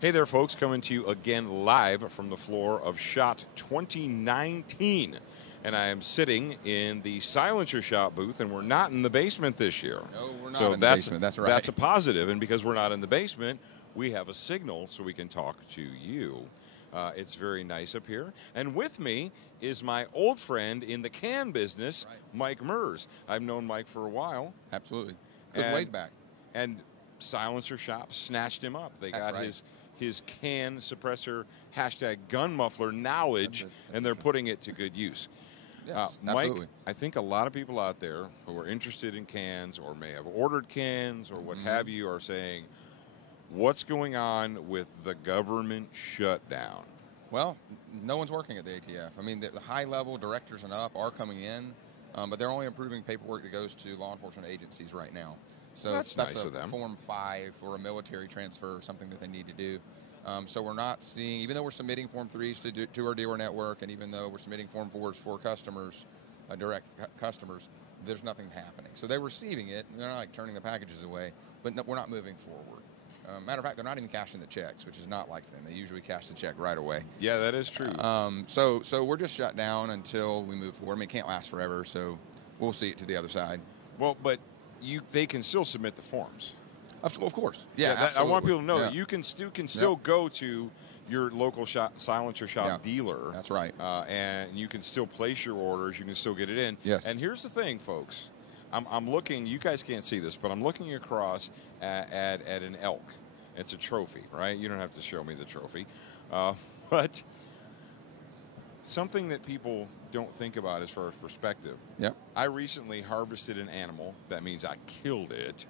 Hey there, folks, coming to you again live from the floor of SHOT 2019. And I am sitting in the Silencer Shop booth, and we're not in the basement this year. No, we're not in the basement. That's right. That's a positive, and because we're not in the basement, we have a signal so we can talk to you. It's very nice up here. And with me is my old friend in the can business, Mike Mers. I've known Mike for a while. Absolutely. Goes way back. And Silencer Shop snatched him up. They got his can suppressor #gun muffler knowledge, and they're putting it to good use. Yes, Mike, I think a lot of people out there who are interested in cans or may have ordered cans or what have you are saying, what's going on with the government shutdown? Well, no one's working at the ATF. I mean, the high-level directors and up are coming in, but they're only approving paperwork that goes to law enforcement agencies right now. So that's nice of them. Form 5 or a military transfer or something that they need to do. So we're not seeing, even though we're submitting Form 3s to our dealer network, and even though we're submitting Form 4s for customers, direct customers, there's nothing happening. So they're receiving it, and they're not like turning the packages away, but no, we're not moving forward. Matter of fact, they're not even cashing the checks, which is not like them. They usually cash the check right away. Yeah, that is true. So we're just shut down until we move forward. I mean, it can't last forever, so we'll see it to the other side. Well, but they can still submit the forms. Of course. Yeah, I want people to know that you can still go to your local Silencer Shop dealer. That's right. And you can still place your orders. You can still get it in. Yes. And here's the thing, folks. I'm looking. You guys can't see this, but I'm looking across at an elk. It's a trophy, right? You don't have to show me the trophy. But something that people don't think about as far as perspective. Yep. I recently harvested an animal. That means I killed it.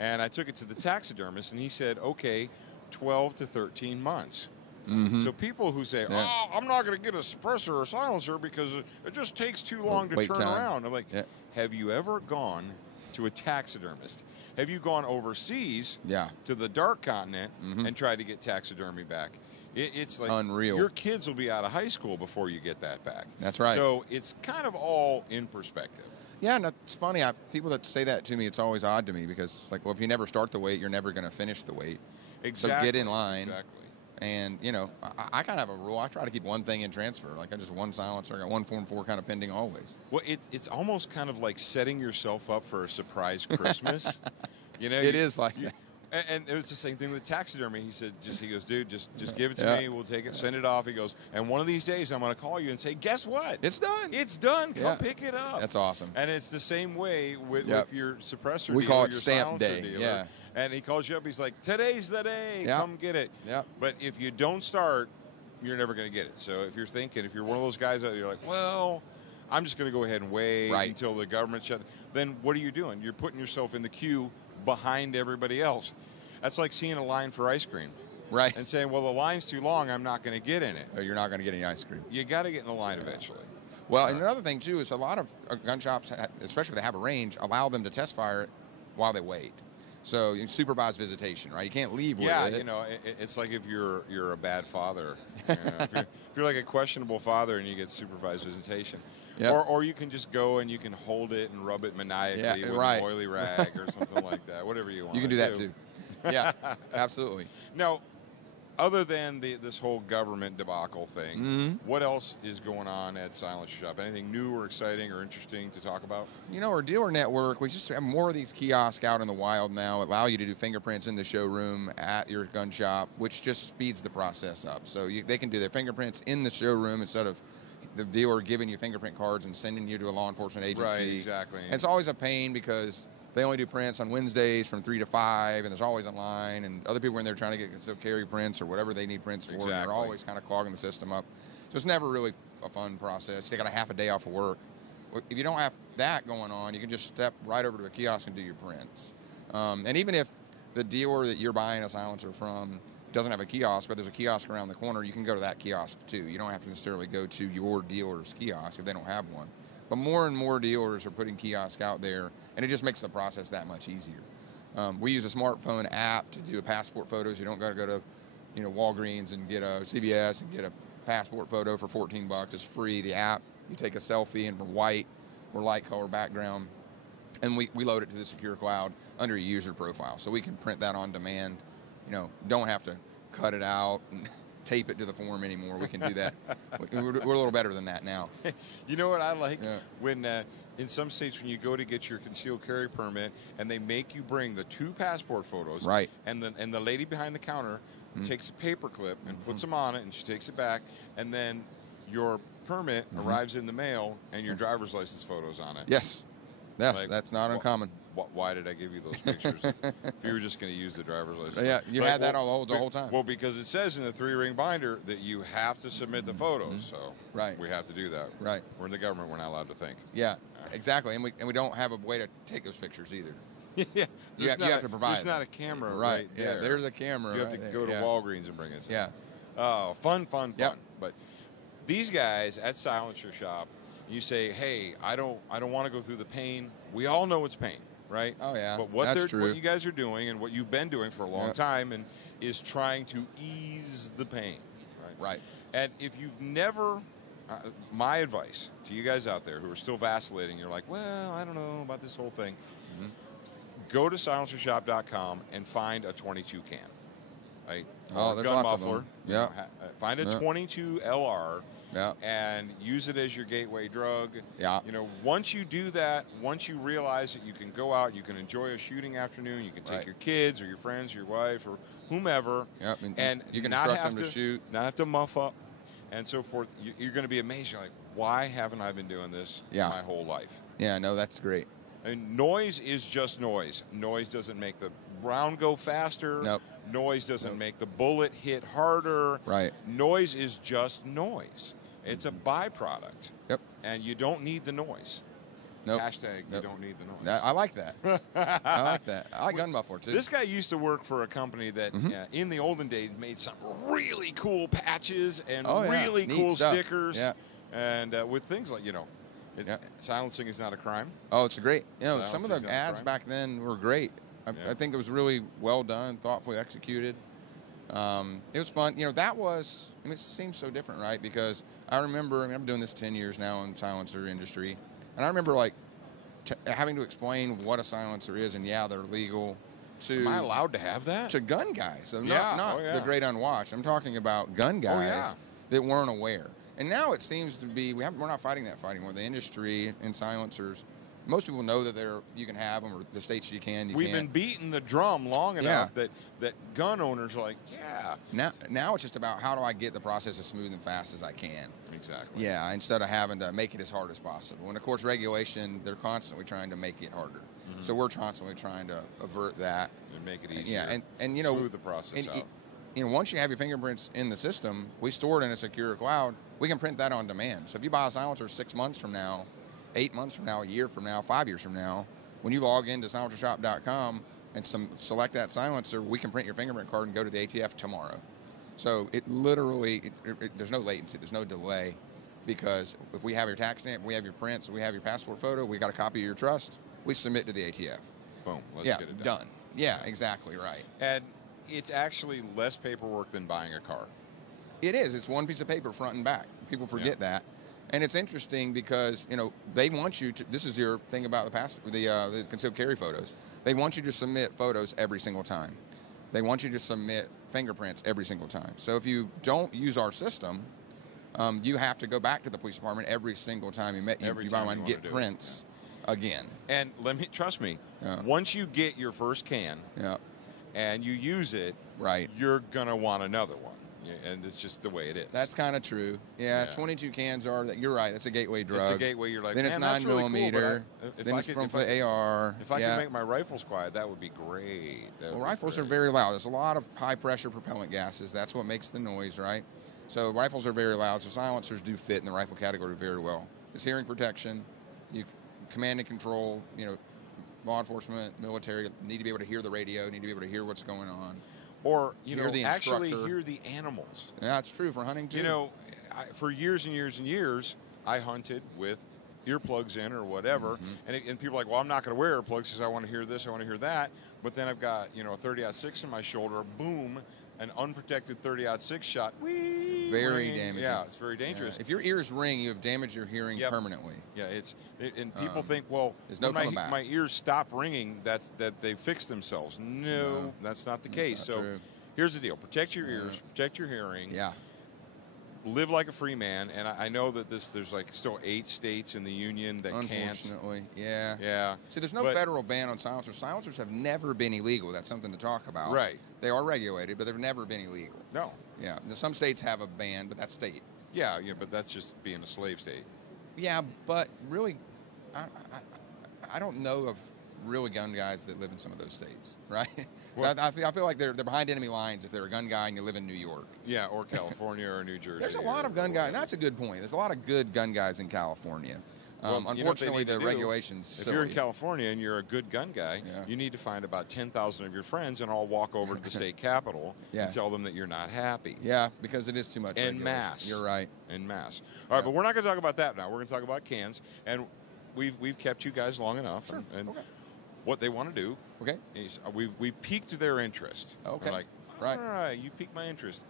And I took it to the taxidermist, and he said, okay, 12 to 13 months. Mm-hmm. So people who say, oh, I'm not going to get a suppressor or a silencer because it just takes too long to turn around. I'm like, have you ever gone to a taxidermist? Have you gone overseas to the dark continent and tried to get taxidermy back? It's like unreal. Your kids will be out of high school before you get that back. That's right. So it's kind of all in perspective. Yeah, and it's funny. People that say that to me, it's always odd to me because it's like, well, if you never start the weight, you're never going to finish the weight. Exactly. So get in line. Exactly. And, I kind of have a rule. I try to keep one thing in transfer. Like, I just one silencer. I got one Form 4 kind of pending always. Well, it's almost kind of like setting yourself up for a surprise Christmas. It is like that. And it was the same thing with taxidermy. He goes, dude, just give it to me. We'll take it, send it off. He goes, and one of these days I'm going to call you and say, guess what? It's done. It's done. Come pick it up. That's awesome. And it's the same way with your suppressor dealer. We call it your stamp day. Dealer. Yeah. And he calls you up. He's like, today's the day. Yep. Come get it. Yep. But if you don't start, you're never going to get it. So if you're one of those guys that you're like, well, I'm just going to go ahead and wait until the government shut. Then what are you doing? You're putting yourself in the queue behind everybody else. That's like seeing a line for ice cream. Right. And saying, well, the line's too long, I'm not going to get in it. Or you're not going to get any ice cream. You got to get in the line eventually. Well, and another thing, too, is a lot of gun shops, especially if they have a range, allow them to test fire it while they wait. So you supervise visitation, right? You can't leave with it. It's like if you're a bad father. If you're like a questionable father and you get supervised visitation. Yep. Or you can just go and you can hold it and rub it maniacally with an oily rag or something like that, whatever you want. You can do that, too. Yeah, absolutely. Now, other than this whole government debacle thing, what else is going on at Silencer Shop? Anything new or exciting or interesting to talk about? Our dealer network, we just have more of these kiosks out in the wild now, allow you to do fingerprints in the showroom at your gun shop, which just speeds the process up. So they can do their fingerprints in the showroom instead of the dealer giving you fingerprint cards and sending you to a law enforcement agency. Right, exactly. And it's always a pain because they only do prints on Wednesdays from 3 to 5, and there's always a line, and other people are in there trying to get carry prints or whatever they need prints for, and they're always kind of clogging the system up. So it's never really a fun process. You got a half a day off of work. If you don't have that going on, you can just step right over to a kiosk and do your prints. And even if the dealer that you're buying a silencer from doesn't have a kiosk, but there's a kiosk around the corner, you can go to that kiosk too. You don't have to necessarily go to your dealer's kiosk if they don't have one. But more and more dealers are putting kiosks out there, and it just makes the process that much easier. We use a smartphone app to do passport photos. You don't got to go to, Walgreens and get a CVS and get a passport photo for $14. It's free. The app, you take a selfie in white or light color background, and we load it to the secure cloud under a user profile, so we can print that on demand. Don't have to cut it out and tape it to the form anymore. We can do that. We're a little better than that now. You know what I like? Yeah. When in some states, when you go to get your concealed carry permit, and they make you bring the 2 passport photos, right? And the lady behind the counter takes a paper clip and puts them on it, and she takes it back, and then your permit arrives in the mail, and your driver's license photos on it. Yes, like, that's not uncommon. Why did I give you those pictures? If you were just going to use the driver's license. Yeah, you had that the whole time. Well, because it says in the 3-ring binder that you have to submit the photos, so we have to do that. Right. We're in the government. We're not allowed to think. Yeah, exactly. And we don't have a way to take those pictures either. Yeah, you have to provide. There's not a camera right there. Yeah, there's a camera. You have to go to Walgreens and bring it. Yeah. Oh, fun. But these guys at Silencer Shop, you say, hey, I don't want to go through the pain. We all know it's pain. Right? Oh, yeah. But what you guys are doing and what you've been doing for a long time is trying to ease the pain. Right. And if you've never, my advice to you guys out there who are still vacillating, you're like, well, I don't know about this whole thing. Go to silencershop.com and find a 22 can. Right? Oh, there's lots of them. Yeah. Find a 22 LR. Yeah. And use it as your gateway drug. Yeah. You know, once you do that, once you realize that you can go out, you can enjoy a shooting afternoon, you can take your kids or your friends or your wife or whomever, and you can instruct them to shoot, not have to muff up, and so forth. You're going to be amazed. You're like, why haven't I been doing this my whole life? Yeah, no, that's great. And noise is just noise. Noise doesn't make the round go faster. Nope. Noise doesn't make the bullet hit harder. Right. Noise is just noise. It's a byproduct. Yep. And you don't need the noise. Nope. Hashtag you don't need the noise. I like that. I like that. I like gun muffler, too. This guy used to work for a company that, in the olden days, made some really cool patches and really cool stickers. Yeah. And with things like, silencing is not a crime. Oh, it's great. Some of the ads back then were great. I think it was really well done, thoughtfully executed. It was fun. It seems so different, right? Because I remember, I'm doing this 10 years now in the silencer industry, and I remember having to explain what a silencer is, and they're legal. Am I allowed to have that? To gun guys, so not the great unwatched. I'm talking about gun guys that weren't aware. And now it seems to be we're not fighting that fight anymore. The industry and silencers. Most people know that you can have them, or the states you can't. We've been beating the drum long enough that gun owners are like, Now it's just about how do I get the process as smooth and fast as I can. Exactly. Yeah, instead of having to make it as hard as possible. And of course, regulation, they're constantly trying to make it harder. So we're constantly trying to avert that and make it easier. And smooth the process out. Once you have your fingerprints in the system, we store it in a secure cloud. We can print that on demand. So if you buy a silencer 6 months from now, 8 months from now, a year from now, 5 years from now, when you log into silencershop.com and select that silencer, we can print your fingerprint card and go to the ATF tomorrow. So it literally, there's no latency, there's no delay, because if we have your tax stamp, we have your prints, we have your passport photo, we got a copy of your trust, we submit to the ATF. Boom, let's get it done. Yeah, exactly right. And it's actually less paperwork than buying a car. It is. It's one piece of paper front and back. People forget that. And it's interesting because, they want you to, this is your thing about the concealed carry photos. They want you to submit photos every single time. They want you to submit fingerprints every single time. So if you don't use our system, you have to go back to the police department every single time you buy one and get prints again. And trust me, once you get your first can and you use it, you're going to want another one. And it's just the way it is. That's kind of true. Yeah, 22 cans are. You're right. That's a gateway drug. It's a gateway. You're like, then it's 9 millimeter. Then it's from the AR. If I can make my rifles quiet, that would be great. Rifles are very loud. There's a lot of high pressure propellant gases. That's what makes the noise, right? So rifles are very loud. So silencers do fit in the rifle category very well. It's hearing protection. You command and control. Law enforcement, military need to be able to hear the radio. Need to be able to hear what's going on. Or, actually hear the animals. Yeah, that's true for hunting, too. For years and years and years, I hunted with earplugs in or whatever. And people are like, well, I'm not going to wear earplugs because I want to hear this, I want to hear that. But then I've got, a 30-06 in my shoulder, boom, an unprotected 30-06 shot. Whee, very damaging. Yeah, it's very dangerous. Yeah. If your ears ring, you have damaged your hearing permanently. Yeah, and people think, well, my ears stop ringing, that they fix themselves. No, that's not the case. True. here's the deal: protect your ears, protect your hearing. Yeah. Live like a free man, and I know that there's like still 8 states in the union that can't. Unfortunately, yeah. Yeah. See, there's no federal ban on silencers. Silencers have never been illegal. That's something to talk about. Right. They are regulated, but they've never been illegal. No. Yeah. Some states have a ban, but that's state. Yeah, but that's just being a slave state. Yeah, but really, I don't know of really gun guys that live in some of those states, right? So I feel like they're behind enemy lines if they're a gun guy and you live in New York. Yeah, or California or New Jersey. There's a lot of gun guys. That's a good point. There's a lot of good gun guys in California. Unfortunately, the regulations. If you're in California and you're a good gun guy, you need to find about 10,000 of your friends and all walk over to the state capitol and tell them that you're not happy. Yeah, because it is too much. En masse. You're right. En masse. All right, but we're not going to talk about that now. We're going to talk about cans, and we've kept you guys long enough. Sure. And what they want to do. Okay. Is we've piqued their interest. Okay. They're like, right. All right, you piqued my interest.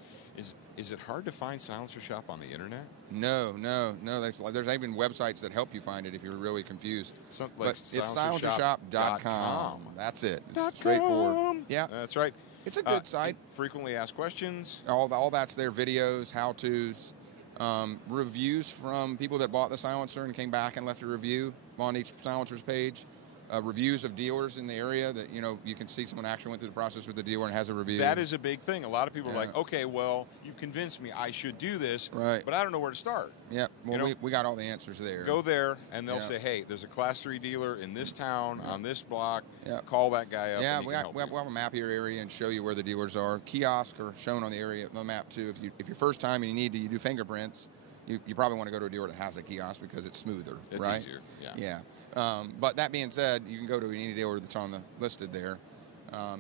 Is it hard to find Silencer Shop on the internet? No. There's even websites that help you find it if you're really confused. But it's silencershop.com. That's it. It's straightforward. Yeah. That's right. It's a good site. Frequently asked questions. All that's there. Videos, how-tos, reviews from people that bought the silencer and came back and left a review on each silencer's page. Reviews of dealers in the area that, you can see someone actually went through the process with the dealer and has a review. That is a big thing. A lot of people are like, okay, well, you've convinced me I should do this, but I don't know where to start. Yeah, well, we got all the answers there. Go there, and they'll say, hey, there's a Class 3 dealer in this town, on this block. Call that guy up. Yeah, we'll have a map your area and show you where the dealers are. Kiosks are shown on the map, too. If you're first time and you do fingerprints, you probably want to go to a dealer that has a kiosk because it's smoother, right? It's easier, yeah. But that being said, you can go to any dealer that's on the listed there.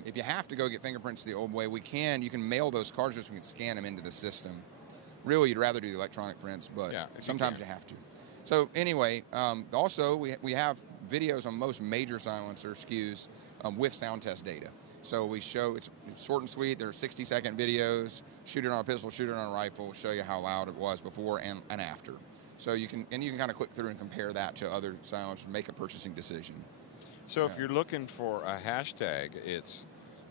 If you have to go get fingerprints the old way, you can mail those cards just so we can scan them into the system. Really, you'd rather do the electronic prints, but sometimes you have to. So anyway, also we have videos on most major silencer SKUs with sound test data. So we show, it's short and sweet. They're 60-second videos. Shoot it on a pistol, shoot it on a rifle, show you how loud it was before and after. So you can kind of click through and compare that to other silencers and make a purchasing decision. So if you're looking for a hashtag, it's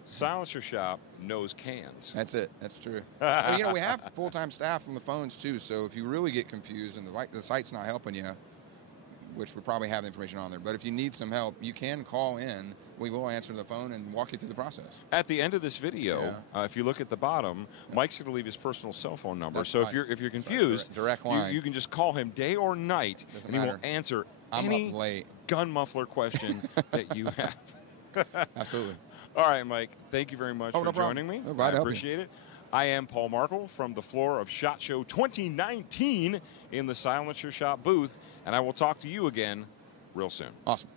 Silencer Shop knows cans. That's it. That's true. And, we have full-time staff on the phones too. So if you really get confused and the site's not helping you, which we probably have the information on there, but if you need some help, you can call in. We will answer the phone and walk you through the process. At the end of this video, if you look at the bottom, Mike's going to leave his personal cell phone number. That's so right. if you're confused, direct line. You can just call him day or night, and he will answer any gun muffler question that you have. Absolutely. All right, Mike. Thank you very much for joining me. I appreciate it. I am Paul Markle from the floor of SHOT Show 2019 in the Silencer Shop booth, and I will talk to you again real soon. Awesome.